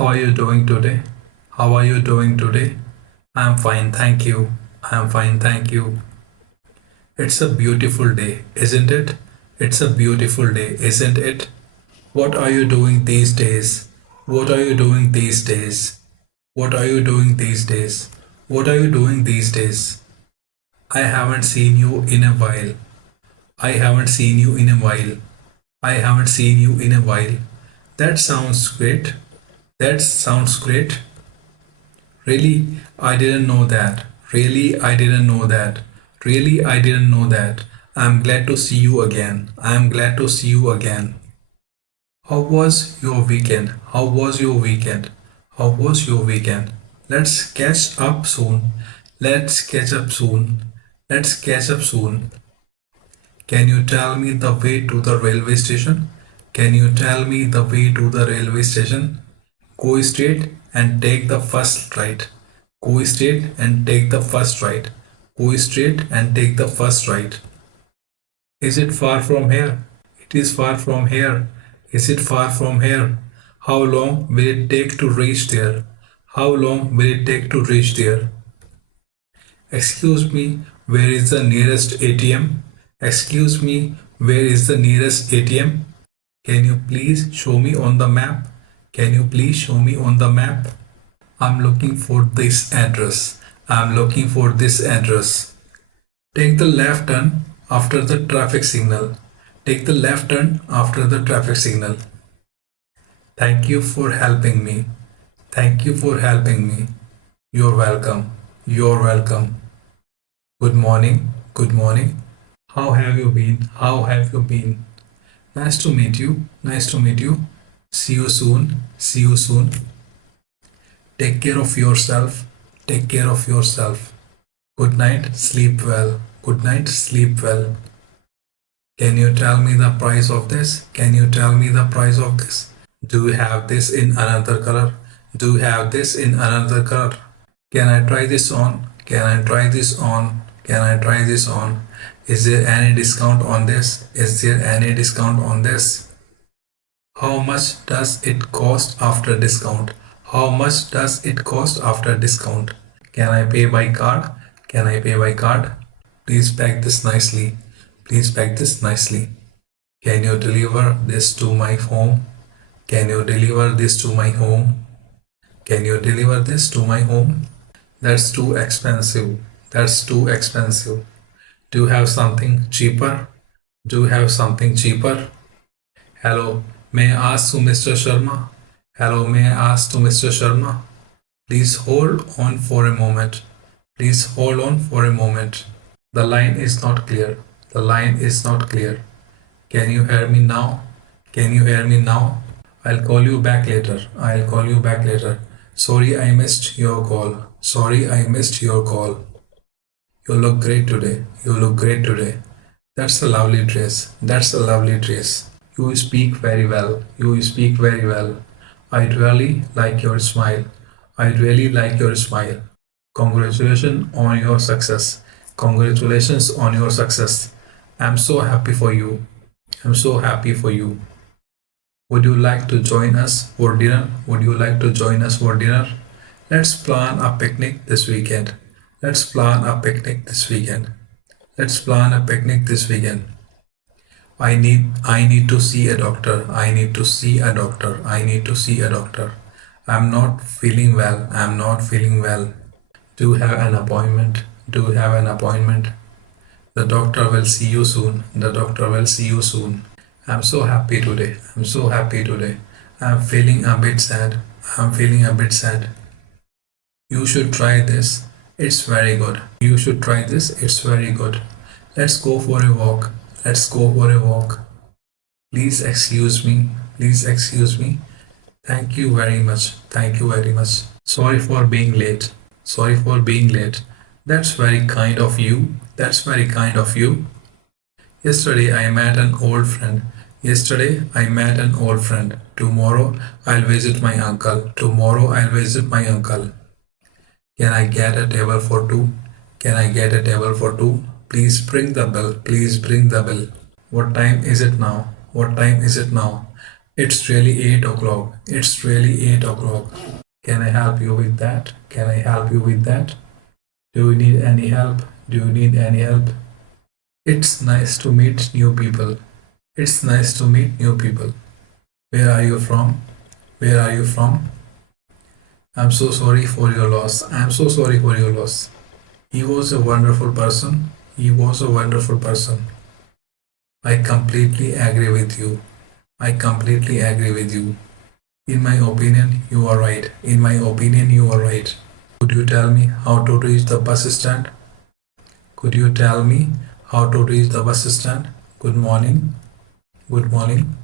How are you doing today? How are you doing today? I'm fine, thank you. I'm fine, thank you. It's a beautiful day, isn't it? It's a beautiful day, isn't it? What are you doing these days? What are you doing these days? What are you doing these days? What are you doing these days? I haven't seen you in a while. I haven't seen you in a while. I haven't seen you in a while. That sounds great. That sounds great. Really, I didn't know that. Really, I didn't know that. Really, I didn't know that. I'm glad to see you again. I'm glad to see you again. How was your weekend? How was your weekend? How was your weekend? Let's catch up soon. Let's catch up soon. Let's catch up soon. Can you tell me the way to the railway station? Can you tell me the way to the railway station? Go straight and take the first right. Go straight and take the first right. Go straight and take the first right. Is it far from here? It is far from here. Is it far from here? How long will it take to reach there? How long will it take to reach there? Excuse me, where is the nearest ATM? Excuse me, where is the nearest ATM? Can you please show me on the map? Can you please show me on the map? I'm looking for this address. I'm looking for this address. Take the left turn after the traffic signal. Take the left turn after the traffic signal. Thank you for helping me. Thank you for helping me. You're welcome. You're welcome. Good morning. Good morning. How have you been? How have you been? Nice to meet you. Nice to meet you. See you soon. See you soon. Take care of yourself. Take care of yourself. Good night. Sleep well. Good night. Sleep well. Can you tell me the price of this? Can you tell me the price of this? Do you have this in another color? Do you have this in another color? Can I try this on? Can I try this on? Can I try this on? Is there any discount on this? Is there any discount on this? How much does it cost after discount? How much does it cost after discount? Can I pay by card? Can I pay by card? Please pack this nicely. Please pack this nicely. Can you deliver this to my home? Can you deliver this to my home? Can you deliver this to my home? That's too expensive. That's too expensive. Do you have something cheaper? Do you have something cheaper? Hello, may I ask to Mr. Sharma? Hello, may I ask to Mr. Sharma? Please hold on for a moment. Please hold on for a moment. The line is not clear. The line is not clear. Can you hear me now? Can you hear me now? I'll call you back later. I'll call you back later. Sorry I missed your call. Sorry I missed your call. You look great today. You look great today. That's a lovely dress. That's a lovely dress. You speak very well. You speak very well. I really like your smile. I really like your smile. Congratulations on your success. Congratulations on your success. I'm so happy for you. I'm so happy for you. Would you like to join us for dinner? Would you like to join us for dinner? Let's plan a picnic this weekend. Let's plan a picnic this weekend. Let's plan a picnic this weekend. I need to see a doctor. I need to see a doctor. I need to see a doctor. I'm not feeling well. I'm not feeling well. Do you have an appointment? Do you have an appointment? The doctor will see you soon. The doctor will see you soon. I'm so happy today. I'm so happy today. I'm feeling a bit sad. I'm feeling a bit sad. You should try this. It's very good. You should try this. It's very good. Let's go for a walk. Let's go for a walk. Please excuse me. Please excuse me. Thank you very much. Thank you very much. Sorry for being late. Sorry for being late. That's very kind of you. That's very kind of you. Yesterday I met an old friend. Yesterday I met an old friend. Tomorrow I'll visit my uncle. Tomorrow I'll visit my uncle. Can I get a table for two? Can I get a table for two? Please bring the bill. Please bring the bill. What time is it now? What time is it now? It's really 8 o'clock. It's really 8 o'clock. Can I help you with that? Can I help you with that? Do you need any help? Do you need any help? It's nice to meet new people. It's nice to meet new people. Where are you from? Where are you from? I'm so sorry for your loss. I'm so sorry for your loss. He was a wonderful person. He was a wonderful person. I completely agree with you. I completely agree with you. In my opinion, you are right. In my opinion, you are right. Could you tell me how to reach the bus stand? Could you tell me how to reach the bus stand? Good morning. Good morning.